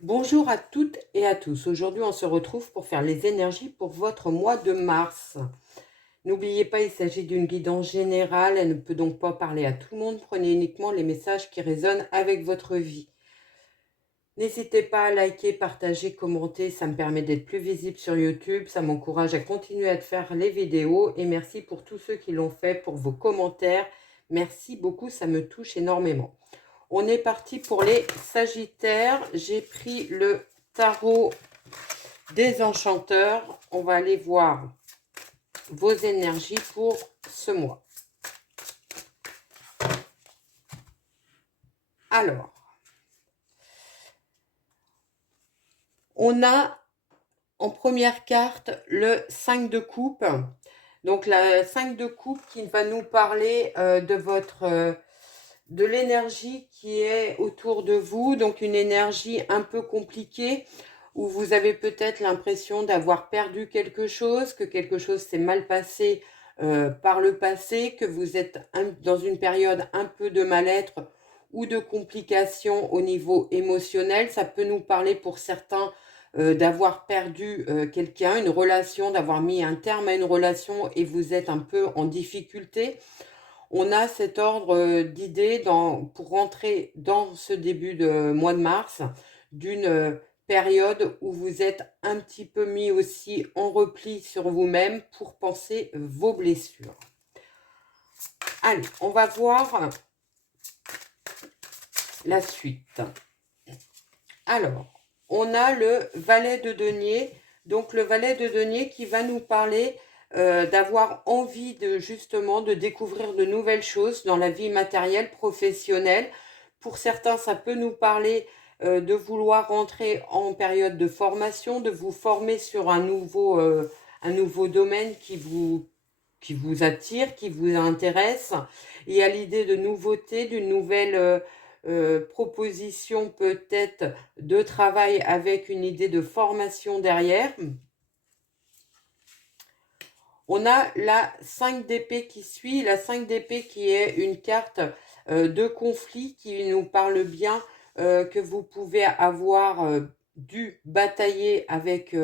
Bonjour à toutes et à tous. Aujourd'hui, on se retrouve pour faire les énergies pour votre mois de mars. N'oubliez pas, il s'agit d'une guidance générale. Elle ne peut donc pas parler à tout le monde. Prenez uniquement les messages qui résonnent avec votre vie. N'hésitez pas à liker, partager, commenter. Ça me permet d'être plus visible sur YouTube. Ça m'encourage à continuer à faire les vidéos. Et merci pour tous ceux qui l'ont fait, pour vos commentaires. Merci beaucoup, ça me touche énormément. On est parti pour les Sagittaires. J'ai pris le tarot des enchanteurs. On va aller voir vos énergies pour ce mois. Alors, on a en première carte le 5 de coupe. Donc, la 5 de coupe qui va nous parler de l'énergie qui est autour de vous. Donc, une énergie un peu compliquée où vous avez peut-être l'impression d'avoir perdu quelque chose, que quelque chose s'est mal passé par le passé, que vous êtes dans une période un peu de mal-être ou de complications au niveau émotionnel. Ça peut nous parler pour certains d'avoir perdu quelqu'un, une relation, d'avoir mis un terme à une relation et vous êtes un peu en difficulté. On a cet ordre d'idées pour rentrer dans ce début de mois de mars d'une période où vous êtes un petit peu mis aussi en repli sur vous-même pour penser vos blessures. Allez, on va voir la suite. Alors, on a le valet de denier. Donc, le valet de denier qui va nous parler d'avoir envie justement de découvrir de nouvelles choses dans la vie matérielle, professionnelle. Pour certains, ça peut nous parler de vouloir rentrer en période de formation, de vous former sur un nouveau domaine qui vous attire, qui vous intéresse. Et à l'idée de nouveauté, d'une nouvelle proposition peut-être de travail avec une idée de formation derrière. On a la 5 d'épée qui suit, la 5 d'épée qui est une carte de conflit qui nous parle bien que vous pouvez avoir dû batailler avec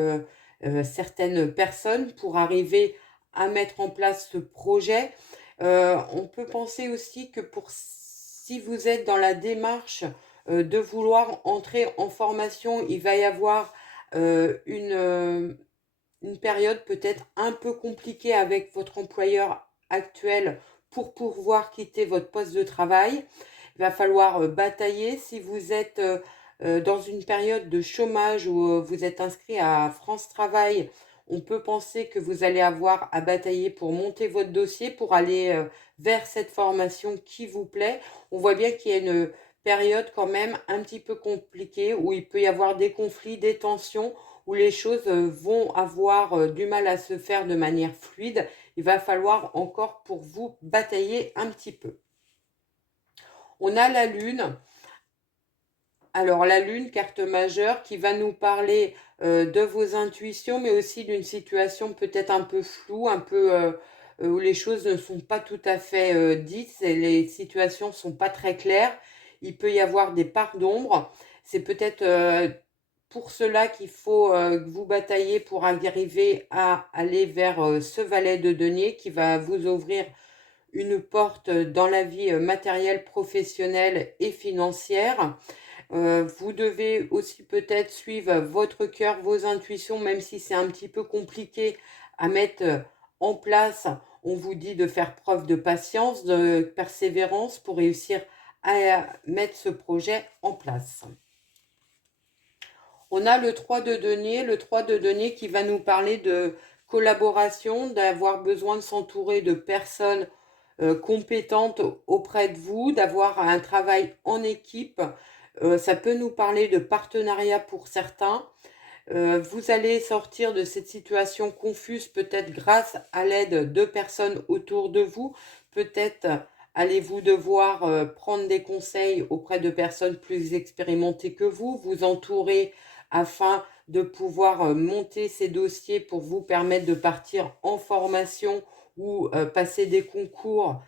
certaines personnes pour arriver à mettre en place ce projet. On peut penser aussi que si vous êtes dans la démarche de vouloir entrer en formation, il va y avoir une période peut-être un peu compliquée avec votre employeur actuel pour pouvoir quitter votre poste de travail. Il va falloir batailler. Si vous êtes dans une période de chômage où vous êtes inscrit à France Travail, on peut penser que vous allez avoir à batailler pour monter votre dossier, pour aller vers cette formation qui vous plaît. On voit bien qu'il y a une période quand même un petit peu compliquée où il peut y avoir des conflits, des tensions, où les choses vont avoir du mal à se faire de manière fluide. Il va falloir encore pour vous batailler un petit peu. On a la Lune. Alors la Lune, carte majeure, qui va nous parler de vos intuitions, mais aussi d'une situation peut-être un peu floue, un peu où les choses ne sont pas tout à fait dites, et les situations ne sont pas très claires. Il peut y avoir des parts d'ombre. C'est peut-être pour cela qu'il faut que vous bataillez pour arriver à aller vers ce valet de denier qui va vous ouvrir une porte dans la vie matérielle, professionnelle et financière. Vous devez aussi peut-être suivre votre cœur, vos intuitions, même si c'est un petit peu compliqué à mettre en place. On vous dit de faire preuve de patience, de persévérance pour réussir à mettre ce projet en place. On a le 3 de denier qui va nous parler de collaboration, d'avoir besoin de s'entourer de personnes compétentes auprès de vous, d'avoir un travail en équipe. Ça peut nous parler de partenariat pour certains. Vous allez sortir de cette situation confuse peut-être grâce à l'aide de personnes autour de vous. Peut-être allez-vous devoir prendre des conseils auprès de personnes plus expérimentées que vous, vous entourer afin de pouvoir monter ces dossiers pour vous permettre de partir en formation ou passer des concours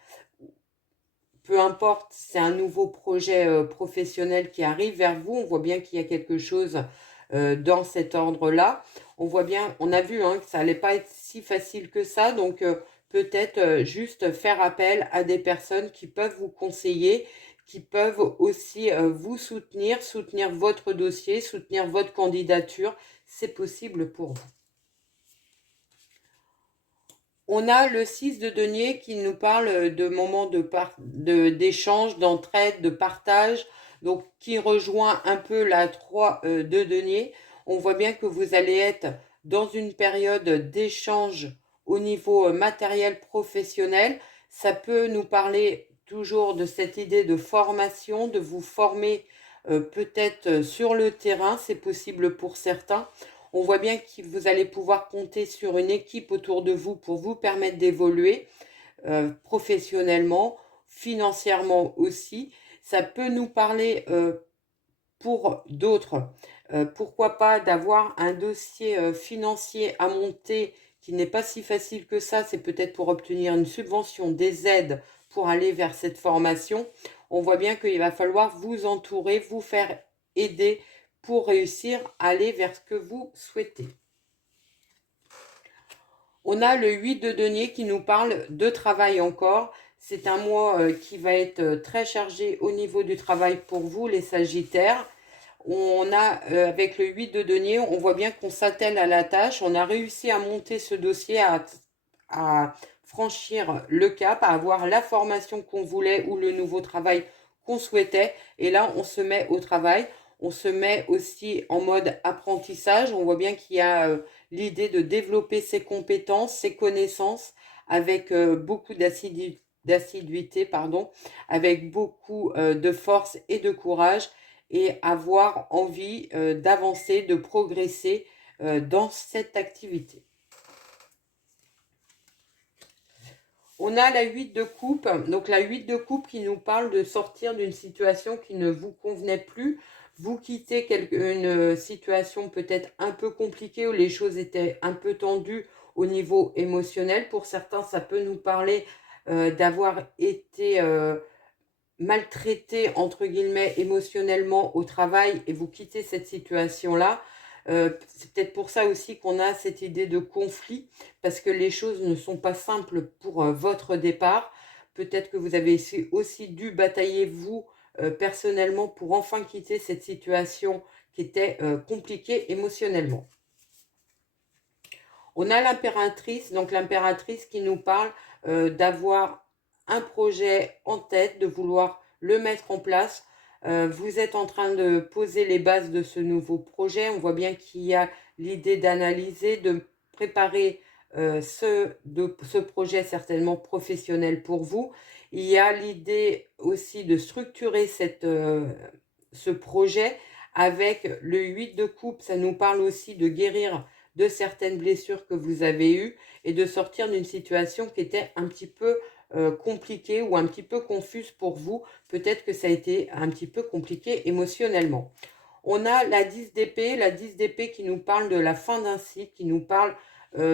peu importe, c'est un nouveau projet professionnel qui arrive vers vous. On voit bien qu'il y a quelque chose dans cet ordre-là. On voit bien, on a vu hein, que ça n'allait pas être si facile que ça. Donc, peut-être juste faire appel à des personnes qui peuvent vous conseiller, qui peuvent aussi vous soutenir, soutenir votre dossier, soutenir votre candidature. C'est possible pour vous. On a le 6 de denier qui nous parle de moments d'échange, d'entraide, de partage, donc qui rejoint un peu la 3 de denier. On voit bien que vous allez être dans une période d'échange au niveau matériel professionnel. Ça peut nous parler toujours de cette idée de formation, de vous former peut-être sur le terrain, c'est possible pour certains. On voit bien que vous allez pouvoir compter sur une équipe autour de vous pour vous permettre d'évoluer professionnellement, financièrement aussi. Ça peut nous parler pour d'autres, pourquoi pas d'avoir un dossier financier à monter qui n'est pas si facile que ça. C'est peut-être pour obtenir une subvention, des aides pour aller vers cette formation. On voit bien qu'il va falloir vous entourer, vous faire aider pour réussir à aller vers ce que vous souhaitez. On a le 8 de denier qui nous parle de travail encore. C'est un mois qui va être très chargé au niveau du travail pour vous, les Sagittaires. On a, avec le 8 de denier, on voit bien qu'on s'attelle à la tâche. On a réussi à monter ce dossier, à franchir le cap, à avoir la formation qu'on voulait ou le nouveau travail qu'on souhaitait. Et là, on se met au travail. On se met aussi en mode apprentissage. On voit bien qu'il y a l'idée de développer ses compétences, ses connaissances avec beaucoup d'assiduité, avec beaucoup de force et de courage et avoir envie d'avancer, de progresser dans cette activité. On a la 8 de coupe, donc la 8 de coupe qui nous parle de sortir d'une situation qui ne vous convenait plus. Vous quittez une situation peut-être un peu compliquée où les choses étaient un peu tendues au niveau émotionnel. Pour certains, ça peut nous parler d'avoir été maltraité, entre guillemets, émotionnellement au travail et vous quittez cette situation-là. C'est peut-être pour ça aussi qu'on a cette idée de conflit, parce que les choses ne sont pas simples pour votre départ. Peut-être que vous avez aussi dû batailler, vous, personnellement, pour enfin quitter cette situation qui était compliquée émotionnellement. On a l'impératrice, donc l'impératrice qui nous parle d'avoir un projet en tête, de vouloir le mettre en place. Vous êtes en train de poser les bases de ce nouveau projet. On voit bien qu'il y a l'idée d'analyser, de préparer ce projet certainement professionnel pour vous. Il y a l'idée aussi de structurer ce projet avec le 8 de coupe. Ça nous parle aussi de guérir de certaines blessures que vous avez eues et de sortir d'une situation qui était un petit peu compliquée ou un petit peu confuse pour vous. Peut-être que ça a été un petit peu compliqué émotionnellement. On a la 10 d'épée qui nous parle de la fin d'un cycle, qui nous parle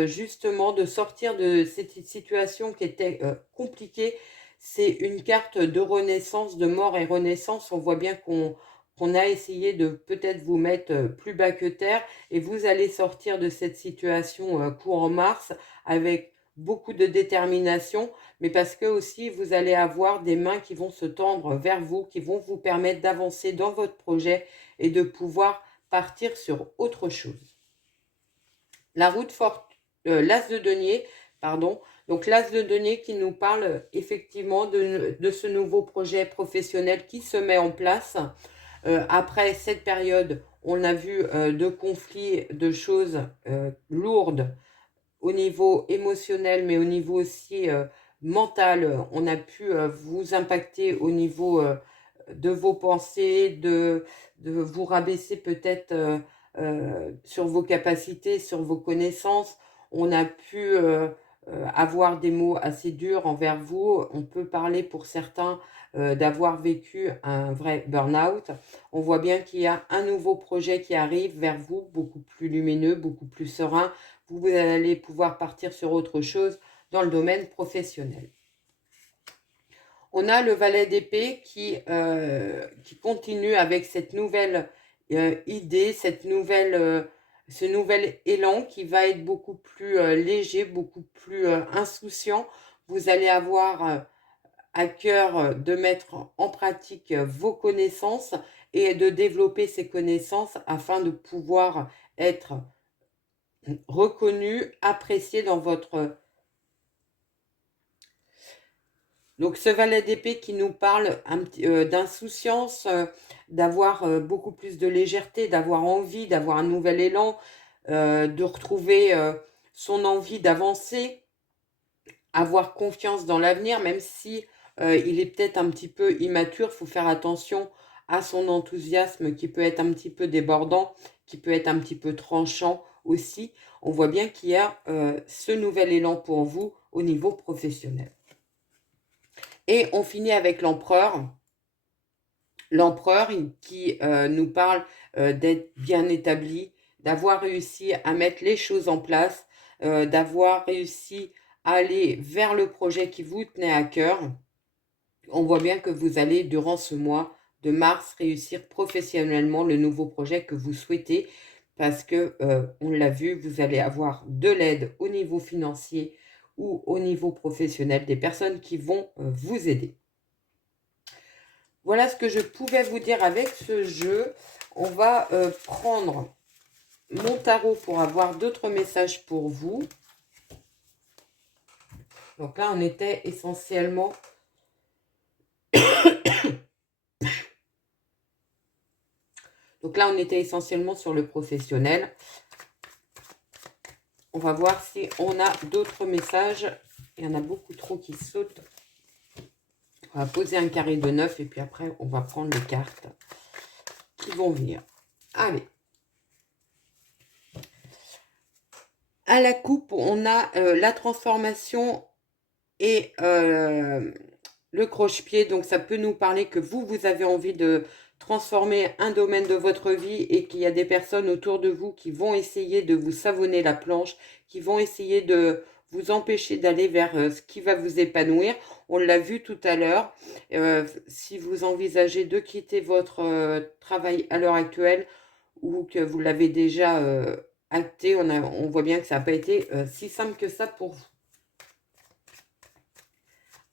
justement de sortir de cette situation qui était compliquée. C'est une carte de renaissance, de mort et renaissance. On voit bien qu'on a essayé de peut-être vous mettre plus bas que terre et vous allez sortir de cette situation courant mars avec beaucoup de détermination, mais parce que aussi vous allez avoir des mains qui vont se tendre vers vous, qui vont vous permettre d'avancer dans votre projet et de pouvoir partir sur autre chose. La route forte, l'as de denier, pardon. Donc l'as de denier qui nous parle effectivement de ce nouveau projet professionnel qui se met en place. Après cette période, on a vu de conflits, de choses lourdes au niveau émotionnel, mais au niveau aussi mental. On a pu vous impacter au niveau de vos pensées, de vous rabaisser peut-être sur vos capacités, sur vos connaissances. On a pu avoir des mots assez durs envers vous. On peut parler pour certains d'avoir vécu un vrai burn-out. On voit bien qu'il y a un nouveau projet qui arrive vers vous, beaucoup plus lumineux, beaucoup plus serein. Vous allez pouvoir partir sur autre chose dans le domaine professionnel. On a le valet d'épée qui continue avec cette nouvelle idée, ce nouvel élan qui va être beaucoup plus léger, beaucoup plus insouciant. Vous allez avoir à cœur de mettre en pratique vos connaissances et de développer ces connaissances afin de pouvoir être reconnu, apprécié dans votre... Donc ce valet d'épée qui nous parle d'insouciance, d'avoir beaucoup plus de légèreté, d'avoir envie, d'avoir un nouvel élan, de retrouver son envie d'avancer, avoir confiance dans l'avenir, même si il est peut-être un petit peu immature. Il faut faire attention à son enthousiasme qui peut être un petit peu débordant, qui peut être un petit peu tranchant aussi. On voit bien qu'il y a ce nouvel élan pour vous au niveau professionnel. Et on finit avec l'empereur. L'empereur qui nous parle d'être bien établi, d'avoir réussi à mettre les choses en place, d'avoir réussi à aller vers le projet qui vous tenait à cœur. On voit bien que vous allez, durant ce mois de mars, réussir professionnellement le nouveau projet que vous souhaitez parce que, on l'a vu, vous allez avoir de l'aide au niveau financier ou au niveau professionnel, des personnes qui vont vous aider. Voilà ce que je pouvais vous dire avec ce jeu. On va prendre mon tarot pour avoir d'autres messages pour vous. Donc là, on était essentiellement... Donc là, on était essentiellement sur le professionnel. On va voir si on a d'autres messages. Il y en a beaucoup trop qui sautent. On va poser un carré de 9 et puis après, on va prendre les cartes qui vont venir. Allez. À la coupe, on a la transformation et le croche-pied. Donc, ça peut nous parler que vous avez envie de transformer un domaine de votre vie et qu'il y a des personnes autour de vous qui vont essayer de vous savonner la planche, qui vont essayer de vous empêcher d'aller vers ce qui va vous épanouir. On l'a vu tout à l'heure. Si vous envisagez de quitter votre travail à l'heure actuelle ou que vous l'avez déjà acté, on voit bien que ça n'a pas été si simple que ça pour vous.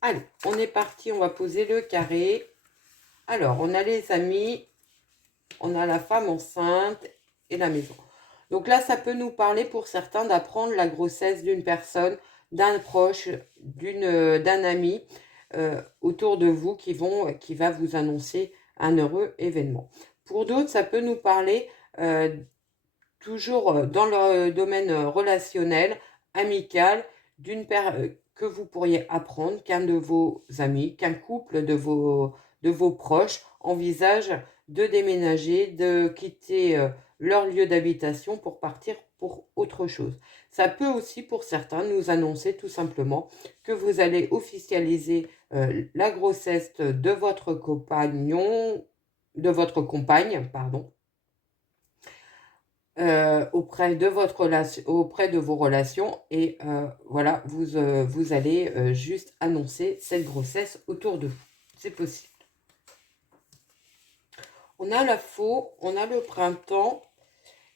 Allez, on est parti, on va poser le carré. Alors, on a les amis, on a la femme enceinte et la maison. Donc là, ça peut nous parler pour certains d'apprendre la grossesse d'une personne, d'un proche, d'un ami autour de vous qui va vous annoncer un heureux événement. Pour d'autres, ça peut nous parler toujours dans le domaine relationnel, amical, que vous pourriez apprendre qu'un de vos amis, qu'un couple de vos proches envisage de déménager, de quitter leur lieu d'habitation pour partir pour autre chose. Ça peut aussi pour certains nous annoncer tout simplement que vous allez officialiser la grossesse de votre compagnon, de votre compagne, pardon, auprès de vos relations et voilà, vous allez juste annoncer cette grossesse autour de vous. C'est possible. On a la faux, on a le printemps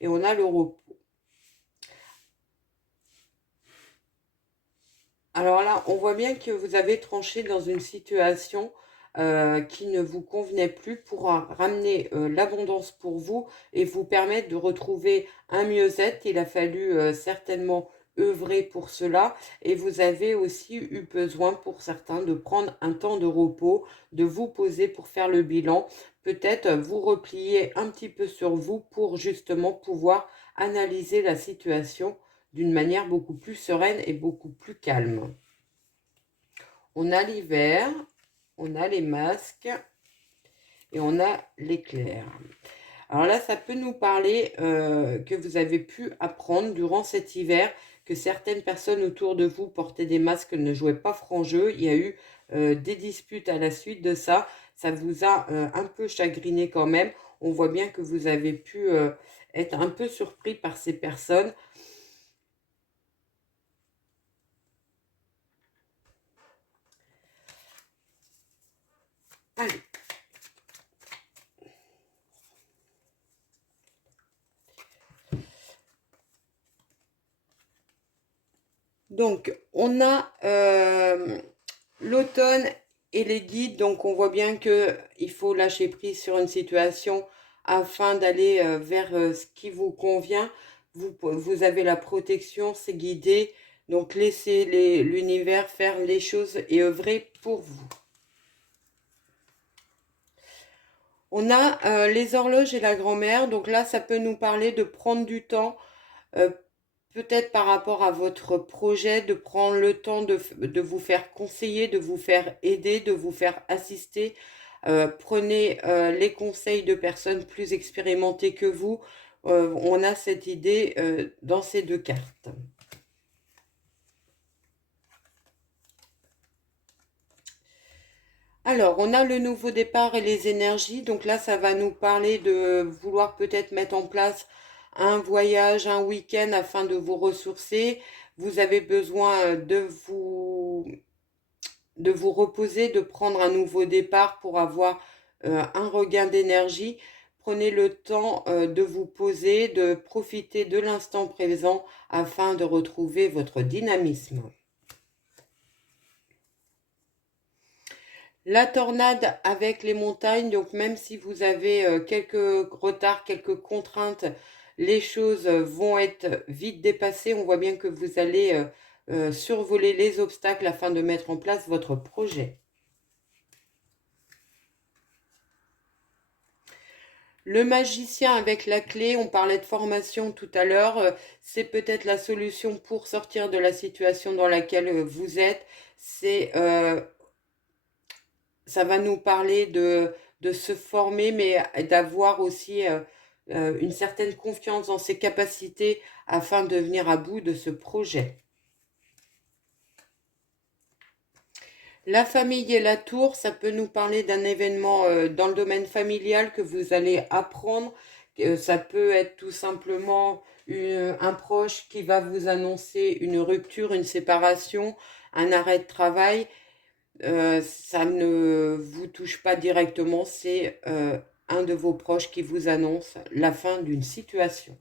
et on a le repos. Alors là, on voit bien que vous avez tranché dans une situation qui ne vous convenait plus pour ramener l'abondance pour vous et vous permettre de retrouver un mieux-être. Il a fallu certainement œuvrer pour cela et vous avez aussi eu besoin pour certains de prendre un temps de repos, de vous poser pour faire le bilan, peut-être vous replier un petit peu sur vous pour justement pouvoir analyser la situation d'une manière beaucoup plus sereine et beaucoup plus calme. On a l'hiver, on a les masques et on a l'éclair. Alors là, ça peut nous parler que vous avez pu apprendre durant cet hiver que certaines personnes autour de vous portaient des masques, ne jouaient pas franc jeu. Il y a eu des disputes à la suite de ça. Ça vous a un peu chagriné quand même. On voit bien que vous avez pu être un peu surpris par ces personnes. Allez. Donc, on a l'automne et les guides. Donc, on voit bien qu'il faut lâcher prise sur une situation afin d'aller vers ce qui vous convient. Vous avez la protection, c'est guidé. Donc, laissez l'univers faire les choses et œuvrer pour vous. On a les horloges et la grand-mère. Donc là, ça peut nous parler de prendre du temps, peut-être par rapport à votre projet, de prendre le temps de vous faire conseiller, de vous faire aider, de vous faire assister. Prenez les conseils de personnes plus expérimentées que vous. On a cette idée dans ces deux cartes. Alors, on a le nouveau départ et les énergies. Donc là, ça va nous parler de vouloir peut-être mettre en place un voyage, un week-end afin de vous ressourcer. Vous avez besoin de vous reposer, de prendre un nouveau départ pour avoir un regain d'énergie. Prenez le temps de vous poser, de profiter de l'instant présent afin de retrouver votre dynamisme. La tornade avec les montagnes, donc même si vous avez quelques retards, quelques contraintes, les choses vont être vite dépassées. On voit bien que vous allez survoler les obstacles afin de mettre en place votre projet. Le magicien avec la clé, on parlait de formation tout à l'heure, c'est peut-être la solution pour sortir de la situation dans laquelle vous êtes. Ça va nous parler de se former, mais d'avoir aussi une certaine confiance dans ses capacités afin de venir à bout de ce projet. La famille et la tour, ça peut nous parler d'un événement dans le domaine familial que vous allez apprendre. Ça peut être tout simplement un proche qui va vous annoncer une rupture, une séparation, un arrêt de travail. Ça ne vous touche pas directement, c'est un de vos proches qui vous annonce la fin d'une situation.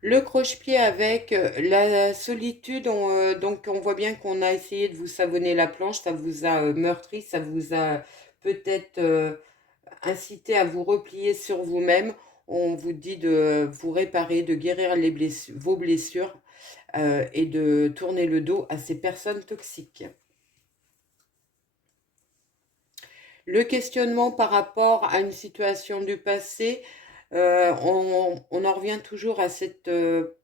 Le croche-pied avec la solitude, donc on voit bien qu'on a essayé de vous savonner la planche, ça vous a meurtri, ça vous a peut-être incité à vous replier sur vous-même. On vous dit de vous réparer, de guérir vos blessures et de tourner le dos à ces personnes toxiques. Le questionnement par rapport à une situation du passé, on en revient toujours à cette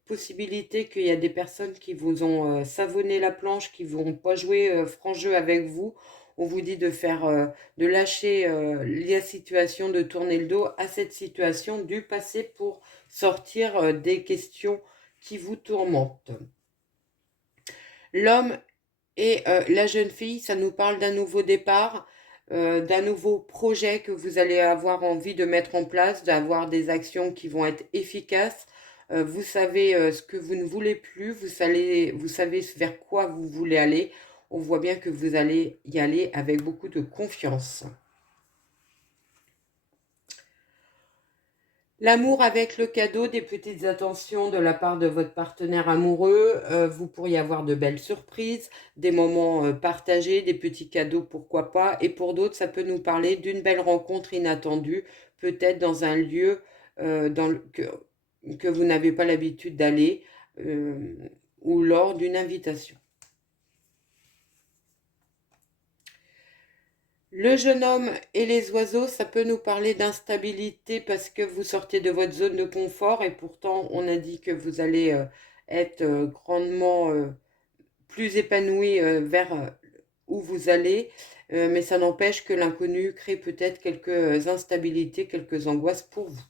possibilité qu'il y a des personnes qui vous ont savonné la planche, qui ne vont pas jouer franc jeu avec vous. On vous dit de lâcher la situation, de tourner le dos à cette situation du passé pour sortir des questions qui vous tourmentent. L'homme et la jeune fille, ça nous parle d'un nouveau départ, d'un nouveau projet que vous allez avoir envie de mettre en place, d'avoir des actions qui vont être efficaces. Vous savez ce que vous ne voulez plus, vous savez vers quoi vous voulez aller. On voit bien que vous allez y aller avec beaucoup de confiance. L'amour avec le cadeau, des petites attentions de la part de votre partenaire amoureux. Vous pourriez avoir de belles surprises, des moments partagés, des petits cadeaux, pourquoi pas. Et pour d'autres, ça peut nous parler d'une belle rencontre inattendue, peut-être dans un lieu que vous n'avez pas l'habitude d'aller ou lors d'une invitation. Le jeune homme et les oiseaux, ça peut nous parler d'instabilité parce que vous sortez de votre zone de confort et pourtant on a dit que vous allez être grandement plus épanoui vers où vous allez, mais ça n'empêche que l'inconnu crée peut-être quelques instabilités, quelques angoisses pour vous.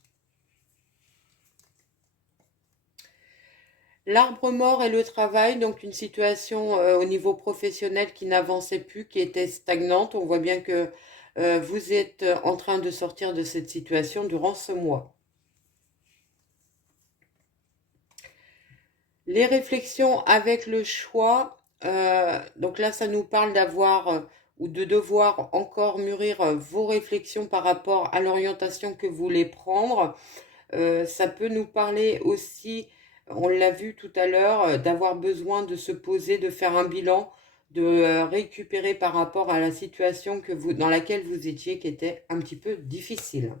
L'arbre mort et le travail, donc une situation au niveau professionnel qui n'avançait plus, qui était stagnante. On voit bien que vous êtes en train de sortir de cette situation durant ce mois. Les réflexions avec le choix, Donc là, ça nous parle d'avoir ou de devoir encore mûrir vos réflexions par rapport à l'orientation que vous voulez prendre. Ça peut nous parler aussi, on l'a vu tout à l'heure, d'avoir besoin de se poser, de faire un bilan, de récupérer par rapport à la situation dans laquelle vous étiez, qui était un petit peu difficile.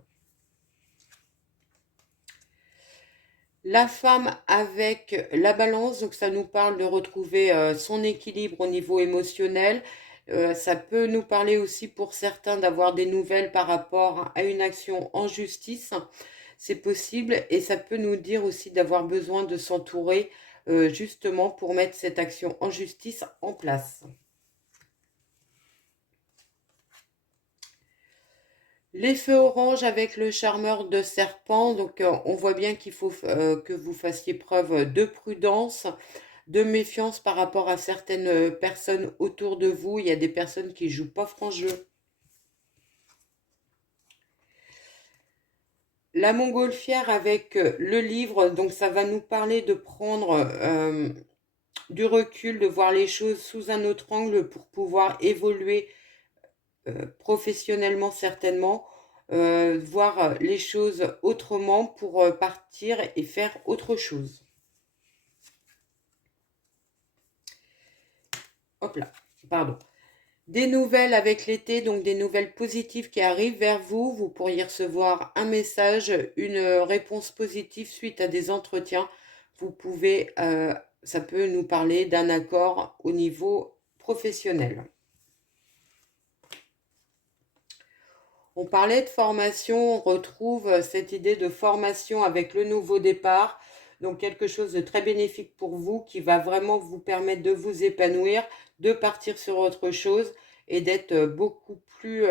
La femme avec la balance, donc ça nous parle de retrouver son équilibre au niveau émotionnel. Ça peut nous parler aussi pour certains d'avoir des nouvelles par rapport à une action en justice. C'est possible et ça peut nous dire aussi d'avoir besoin de s'entourer justement pour mettre cette action en justice en place. L'effet orange avec le charmeur de serpent, donc on voit bien qu'il faut que vous fassiez preuve de prudence, de méfiance par rapport à certaines personnes autour de vous. Il y a des personnes qui jouent pas franc jeu. La montgolfière avec le livre, donc ça va nous parler de prendre du recul, de voir les choses sous un autre angle pour pouvoir évoluer professionnellement certainement, voir les choses autrement pour partir et faire autre chose. Hop là, pardon. Des nouvelles avec l'été, donc des nouvelles positives qui arrivent vers vous. Vous pourriez recevoir un message, une réponse positive suite à des entretiens. Vous pouvez, ça peut nous parler d'un accord au niveau professionnel. On parlait de formation, on retrouve cette idée de formation avec le nouveau départ. Donc quelque chose de très bénéfique pour vous qui va vraiment vous permettre de vous épanouir, de partir sur autre chose et d'être beaucoup plus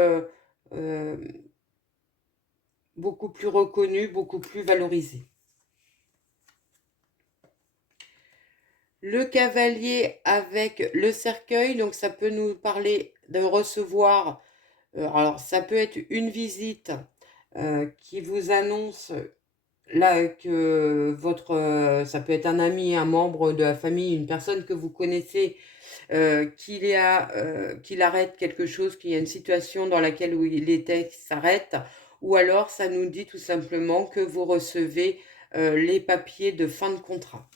reconnu, beaucoup plus valorisé. Le cavalier avec le cercueil, donc ça peut nous parler de recevoir, alors ça peut être une visite qui vous annonce là que ça peut être un ami, un membre de la famille, une personne que vous connaissez, qu'il arrête quelque chose, qu'il y a une situation dans laquelle où il était qui s'arrête, ou alors ça nous dit tout simplement que vous recevez les papiers de fin de contrat.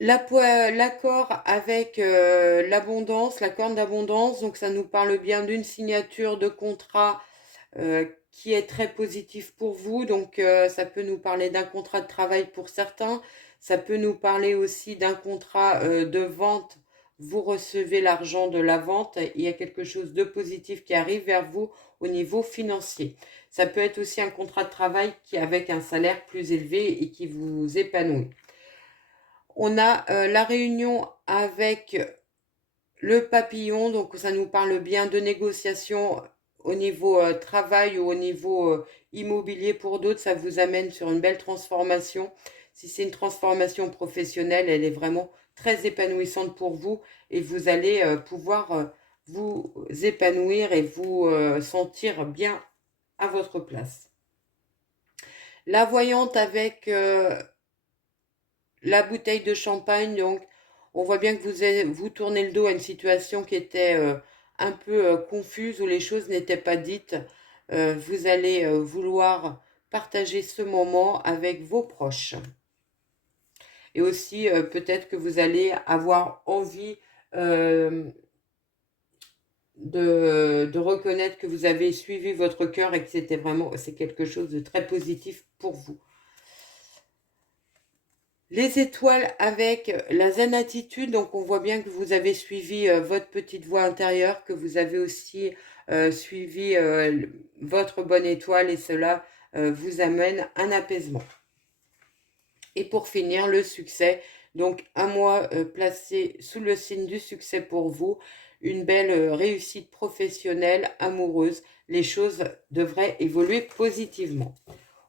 L'accord avec l'abondance, la corne d'abondance, donc ça nous parle bien d'une signature de contrat qui est très positif pour vous. Donc ça peut nous parler d'un contrat de travail pour certains. Ça peut nous parler aussi d'un contrat de vente. Vous recevez l'argent de la vente. Il y a quelque chose de positif qui arrive vers vous au niveau financier. Ça peut être aussi un contrat de travail avec un salaire plus élevé et qui vous épanouit. On a la réunion avec le papillon, donc ça nous parle bien de négociation au niveau travail ou au niveau immobilier pour d'autres. Ça vous amène sur une belle transformation. Si c'est une transformation professionnelle, elle est vraiment très épanouissante pour vous et vous allez pouvoir vous épanouir et vous sentir bien à votre place. La voyante avec la bouteille de champagne, donc on voit bien que vous tournez le dos à une situation qui était un peu confuse, où les choses n'étaient pas dites. Vous allez vouloir partager ce moment avec vos proches. Et aussi, peut-être que vous allez avoir envie de reconnaître que vous avez suivi votre cœur et que c'est quelque chose de très positif pour vous. Les étoiles avec la zen attitude, donc on voit bien que vous avez suivi votre petite voix intérieure, que vous avez aussi suivi votre bonne étoile et cela vous amène un apaisement. Et pour finir, le succès, donc un mois placé sous le signe du succès pour vous, une belle réussite professionnelle, amoureuse, les choses devraient évoluer positivement.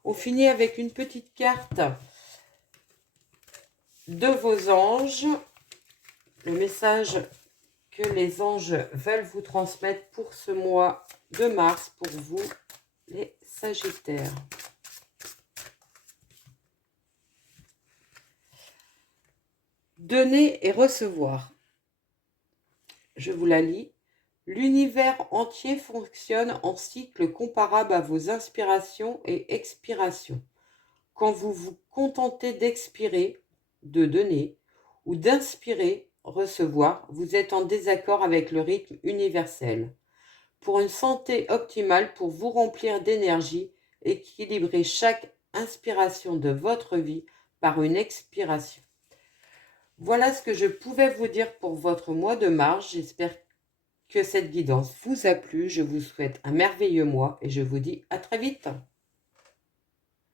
On finit avec une petite carte de vos anges, le message que les anges veulent vous transmettre pour ce mois de mars, pour vous, les Sagittaires. Donner et recevoir. Je vous la lis. L'univers entier fonctionne en cycle comparable à vos inspirations et expirations. Quand vous vous contentez d'expirer, de donner, ou d'inspirer, recevoir, vous êtes en désaccord avec le rythme universel. Pour une santé optimale, pour vous remplir d'énergie, équilibrez chaque inspiration de votre vie par une expiration. Voilà ce que je pouvais vous dire pour votre mois de mars. J'espère que cette guidance vous a plu. Je vous souhaite un merveilleux mois et je vous dis à très vite.